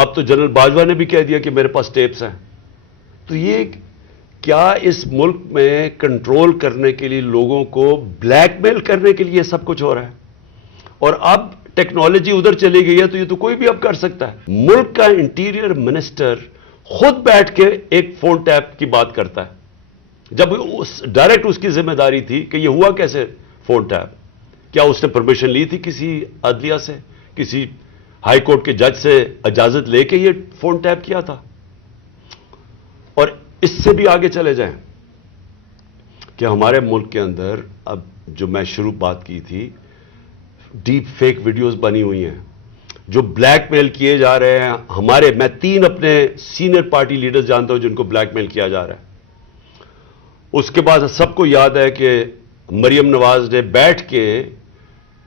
اب تو جنرل باجوہ نے بھی کہہ دیا کہ میرے پاس ٹیپس ہیں. تو یہ کیا اس ملک میں کنٹرول کرنے کے لیے لوگوں کو بلیک میل کرنے کے لیے سب کچھ ہو رہا ہے؟ اور اب ٹیکنالوجی ادھر چلی گئی ہے تو یہ تو کوئی بھی اب کر سکتا ہے. ملک کا انٹیریئر منسٹر خود بیٹھ کے ایک فون ٹیپ کی بات کرتا ہے، جب ڈائریکٹ اس کی ذمہ داری تھی کہ یہ ہوا کیسے فون ٹیپ؟ کیا اس نے پرمیشن لی تھی کسی عدلیہ سے، کسی ہائی کورٹ کے جج سے اجازت لے کے یہ فون ٹیپ کیا تھا؟ اور اس سے بھی آگے چلے جائیں کہ ہمارے ملک کے اندر اب جو میں شروع بات کی تھی، ڈیپ فیک ویڈیوز بنی ہوئی ہیں جو بلیک میل کیے جا رہے ہیں. میں 3 اپنے سینئر پارٹی لیڈرز جانتا ہوں جن کو بلیک میل کیا جا رہا ہے. اس کے بعد سب کو یاد ہے کہ مریم نواز نے بیٹھ کے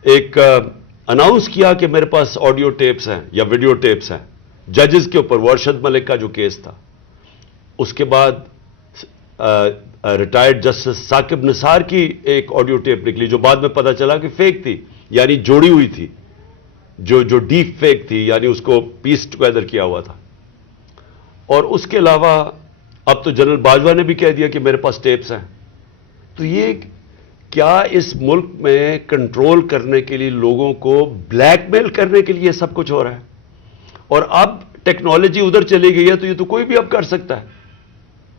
ایک اناؤنس کیا کہ میرے پاس آڈیو ٹیپس ہیں یا ویڈیو ٹیپس ہیں ججز کے اوپر، ورشد ملک کا جو کیس تھا. اس کے بعد ریٹائرڈ جسٹس ثاقب نثار کی ایک آڈیو ٹیپ نکلی جو بعد میں پتا چلا کہ فیک تھی، یعنی جوڑی ہوئی تھی، جو ڈیپ فیک تھی، یعنی اس کو پیس ٹوگیدر کیا ہوا تھا. اور اس کے علاوہ اب تو جنرل باجوہ نے بھی کہہ دیا کہ میرے پاس ٹیپس ہیں. تو یہ کیا اس ملک میں کنٹرول کرنے کے لیے لوگوں کو بلیک میل کرنے کے لیے سب کچھ ہو رہا ہے؟ اور اب ٹیکنالوجی ادھر چلی گئی ہے تو یہ تو کوئی بھی اب کر سکتا ہے.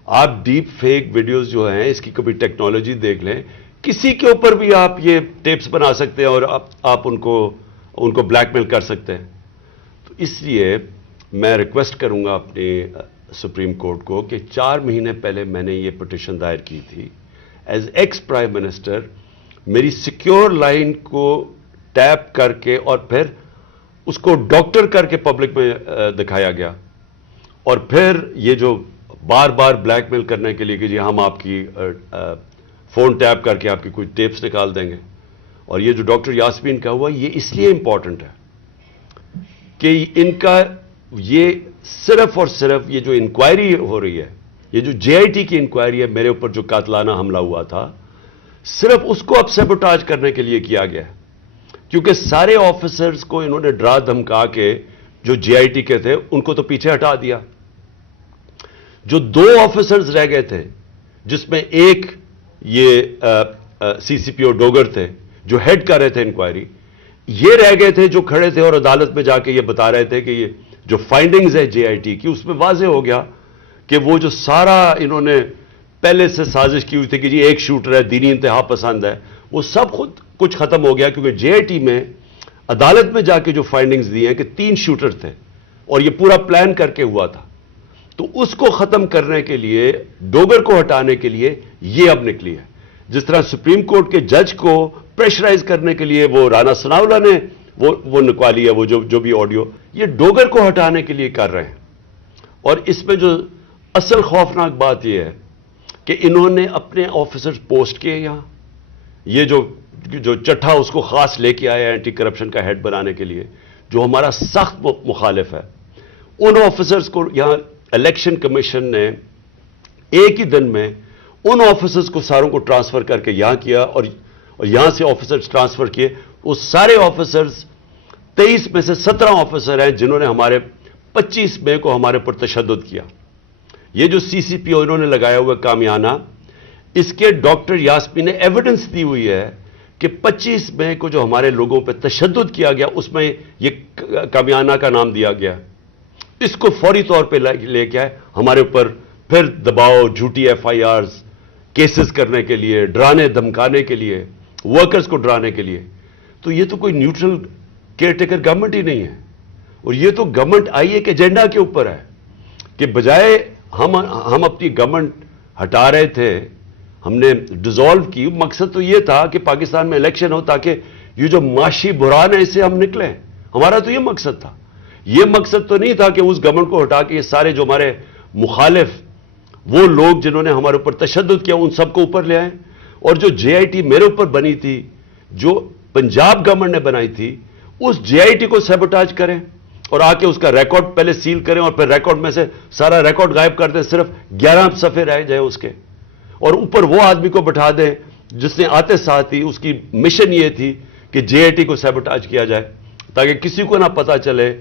آپ ڈیپ فیک ویڈیوز جو ہیں اس کی کبھی ٹیکنالوجی دیکھ لیں، کسی کے اوپر بھی آپ یہ ٹیپس بنا سکتے ہیں اور آپ ان کو بلیک میل کر سکتے ہیں. تو اس لیے میں ریکویسٹ کروں گا اپنے سپریم کورٹ کو کہ 4 مہینے پہلے میں نے یہ پٹیشن دائر کی تھی. ایز ایکس پرائم منسٹر میری سیکیور لائن کو ٹیپ کر کے اور پھر اس کو ڈاکٹر کر کے پبلک میں دکھایا گیا، اور پھر یہ جو بار بار بلیک میل کرنے کے لیے کہ جی ہم آپ کی فون ٹیپ کر کے آپ کی کوئی ٹیپس نکال دیں گے. اور یہ جو ڈاکٹر یاسمین کا ہوا یہ اس لیے امپورٹنٹ ہے کہ ان کا یہ صرف اور صرف یہ جو انکوائری ہو رہی ہے، یہ جو جے آئی ٹی کی انکوائری ہے میرے اوپر جو قاتلانہ حملہ ہوا تھا، صرف اس کو اب سیبوٹاج کرنے کے لیے کیا گیا ہے. کیونکہ سارے آفیسرز کو انہوں نے ڈرا دھمکا کے جو جے آئی ٹی کے تھے ان کو تو پیچھے ہٹا دیا. جو 2 آفیسرز رہ گئے تھے جس میں ایک یہ سی سی پی او ڈوگر تھے جو ہیڈ کر رہے تھے انکوائری، یہ رہ گئے تھے جو کھڑے تھے اور عدالت میں جا کے یہ بتا رہے تھے کہ یہ جو فائنڈنگز ہے جے آئی ٹی کی اس میں واضح ہو گیا کہ وہ جو سارا انہوں نے پہلے سے سازش کی ہوئی تھی کہ جی ایک شوٹر ہے، دینی انتہا پسند ہے، وہ سب خود کچھ ختم ہو گیا. کیونکہ جے آئی ٹی میں عدالت میں جا کے جو فائنڈنگز دی ہیں کہ 3 شوٹر تھے اور یہ پورا پلان کر کے ہوا تھا. تو اس کو ختم کرنے کے لیے، ڈوگر کو ہٹانے کے لیے یہ اب نکلی ہے. جس طرح سپریم کورٹ کے جج کو پریشرائز کرنے کے لیے وہ رانا ثناءاللہ نے وہ نکوالی ہے، وہ جو بھی آڈیو، یہ ڈوگر کو ہٹانے کے لیے کر رہے ہیں. اور اس میں جو اصل خوفناک بات یہ ہے کہ انہوں نے اپنے آفیسرز پوسٹ کیے یہاں. یہ جو چٹھا اس کو خاص لے کے آیا اینٹی کرپشن کا ہیڈ بنانے کے لیے، جو ہمارا سخت مخالف ہے، ان آفیسرز کو یہاں الیکشن کمیشن نے ایک ہی دن میں ان آفیسرز کو ساروں کو ٹرانسفر کر کے یہاں کیا، اور یہاں سے آفیسرز ٹرانسفر کیے. وہ سارے آفیسرز 23 میں سے 17 آفیسر ہیں جنہوں نے 25 مئی کو ہمارے پر تشدد کیا. یہ جو سی سی پی او انہوں نے لگایا ہوا کامیانہ، اس کے ڈاکٹر یاسمین نے ایویڈنس دی ہوئی ہے کہ 25 مئی کو جو ہمارے لوگوں پہ تشدد کیا گیا اس میں یہ کامیانہ کا نام دیا گیا. اس کو فوری طور پہ لے کے آئے ہمارے اوپر پھر دباؤ، جھوٹی ایف آئی آرز کیسز کرنے کے لیے، ڈرانے دھمکانے کے لیے، ورکرز کو ڈرانے کے لیے. تو یہ تو کوئی نیوٹرل کیئر ٹیکر گورنمنٹ ہی نہیں ہے. اور یہ تو گورنمنٹ آئی ایک ایجنڈا کے اوپر ہے کہ بجائے ہم اپنی گورنمنٹ ہٹا رہے تھے، ہم نے ڈیزالو کی. مقصد تو یہ تھا کہ پاکستان میں الیکشن ہو تاکہ یہ جو معاشی بحران ہے اس سے ہم نکلیں. ہمارا تو یہ مقصد تھا. یہ مقصد تو نہیں تھا کہ اس گورنمنٹ کو ہٹا کے یہ سارے جو ہمارے مخالف وہ لوگ جنہوں نے ہمارے اوپر تشدد کیا ان سب کو اوپر لے آئیں. اور جو جے آئی ٹی میرے اوپر بنی تھی، جو پنجاب گورنمنٹ نے بنائی تھی، اس جے آئی ٹی کو سیبوٹاج کریں اور آ کے اس کا ریکارڈ پہلے سیل کریں اور پھر ریکارڈ میں سے سارا ریکارڈ غائب کر دیں، صرف 11 صفحے رہ جائے اس کے، اور اوپر وہ آدمی کو بٹھا دیں جس نے آتے ساتھ ہی اس کی مشن یہ تھی کہ جے آئی ٹی کو سیبوٹاج کیا جائے تاکہ کسی کو نہ پتا چلے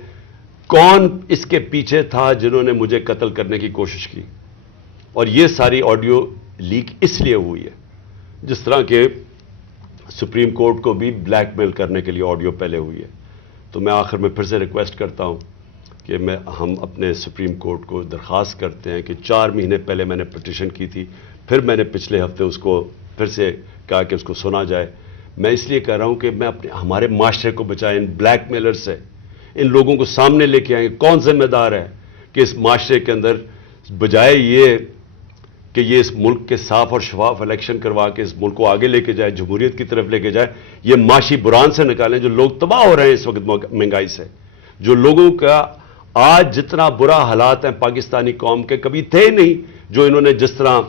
کون اس کے پیچھے تھا جنہوں نے مجھے قتل کرنے کی کوشش کی. اور یہ ساری آڈیو لیک اس لیے ہوئی ہے، جس طرح کہ سپریم کورٹ کو بھی بلیک میل کرنے کے لیے آڈیو پہلے ہوئی ہے. تو میں آخر میں پھر سے ریکویسٹ کرتا ہوں کہ ہم اپنے سپریم کورٹ کو درخواست کرتے ہیں کہ 4 مہینے پہلے میں نے پٹیشن کی تھی، پھر میں نے پچھلے ہفتے اس کو پھر سے کہا کہ اس کو سنا جائے. میں اس لیے کہہ رہا ہوں کہ میں ہمارے معاشرے کو بچائیں ان بلیک میلر سے. ان لوگوں کو سامنے لے کے آئیں. کون ذمہ دار ہے کہ اس معاشرے کے اندر بجائے یہ کہ یہ اس ملک کے صاف اور شفاف الیکشن کروا کے اس ملک کو آگے لے کے جائے، جمہوریت کی طرف لے کے جائے، یہ معاشی بحران سے نکالیں. جو لوگ تباہ ہو رہے ہیں اس وقت مہنگائی سے، جو لوگوں کا آج جتنا برا حالات ہیں پاکستانی قوم کے کبھی تھے نہیں، جو انہوں نے جس طرح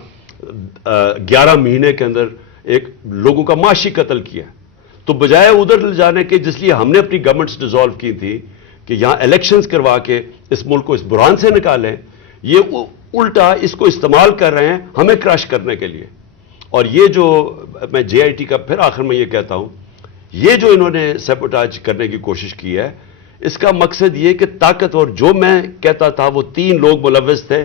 11 مہینے کے اندر ایک لوگوں کا معاشی قتل کیا. تو بجائے ادھر لے جانے کے جس لیے ہم نے اپنی گورنمنٹس ڈیزالو کی تھی کہ یہاں الیکشنز کروا کے اس ملک کو اس بحران سے نکالیں، یہ الٹا اس کو استعمال کر رہے ہیں ہمیں کراش کرنے کے لیے. اور یہ جو میں جے آئی ٹی کا پھر آخر میں یہ کہتا ہوں، یہ جو انہوں نے سیبوٹاج کرنے کی کوشش کی ہے، اس کا مقصد یہ کہ طاقتور، جو میں کہتا تھا وہ 3 لوگ ملوث تھے،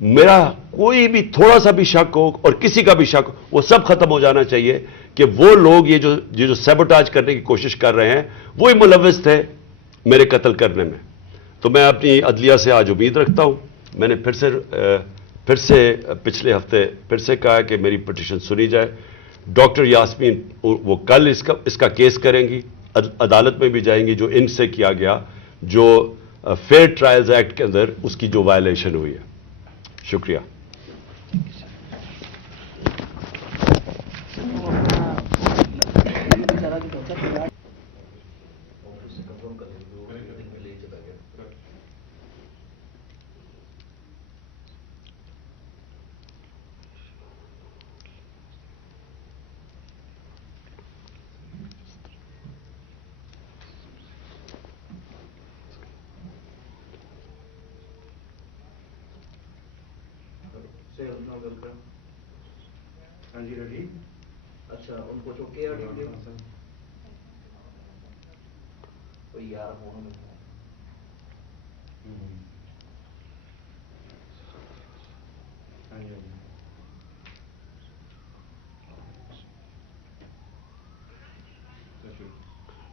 میرا کوئی بھی تھوڑا سا بھی شک ہو اور کسی کا بھی شک ہو، وہ سب ختم ہو جانا چاہیے کہ وہ لوگ یہ جو سیبوٹاج کرنے کی کوشش کر رہے ہیں وہی ملوث تھے میرے قتل کرنے میں. تو میں اپنی عدلیہ سے آج امید رکھتا ہوں. میں نے پھر سے پچھلے ہفتے پھر سے کہا کہ میری پٹیشن سنی جائے. ڈاکٹر یاسمین وہ کل اس کا کیس کریں گی، عدالت میں بھی جائیں گی، جو ان سے کیا گیا، جو فیئر ٹرائلز ایکٹ کے اندر اس کی جو وائلیشن ہوئی ہے. شکریہ. ہاں جی ریڈی. اچھا ان کو جو کے آڈیو کوئی یار فون میں ہاں جی.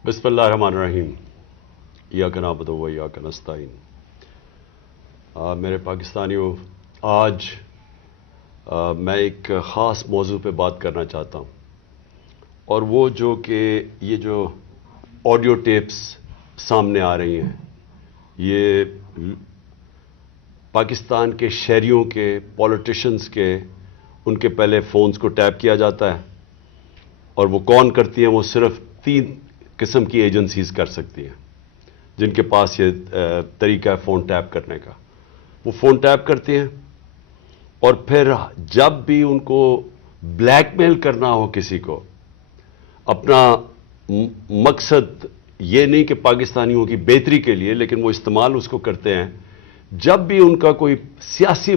بسم اللہ الرحمن الرحیم. ایاک نعبد و ایاک نستعین. میرے پاکستانیوں، آج میں ایک خاص موضوع پہ بات کرنا چاہتا ہوں، اور وہ جو کہ یہ جو آڈیو ٹیپس سامنے آ رہی ہیں، یہ پاکستان کے شہریوں کے، پولیٹیشنز کے، ان کے پہلے فونز کو ٹیپ کیا جاتا ہے. اور وہ کون کرتی ہیں؟ وہ صرف 3 قسم کی ایجنسیز کر سکتی ہیں جن کے پاس یہ طریقہ ہے فون ٹیپ کرنے کا. وہ فون ٹیپ کرتی ہیں، اور پھر جب بھی ان کو بلیک میل کرنا ہو کسی کو، اپنا مقصد یہ نہیں کہ پاکستانیوں کی بہتری کے لیے، لیکن وہ استعمال اس کو کرتے ہیں جب بھی ان کا کوئی سیاسی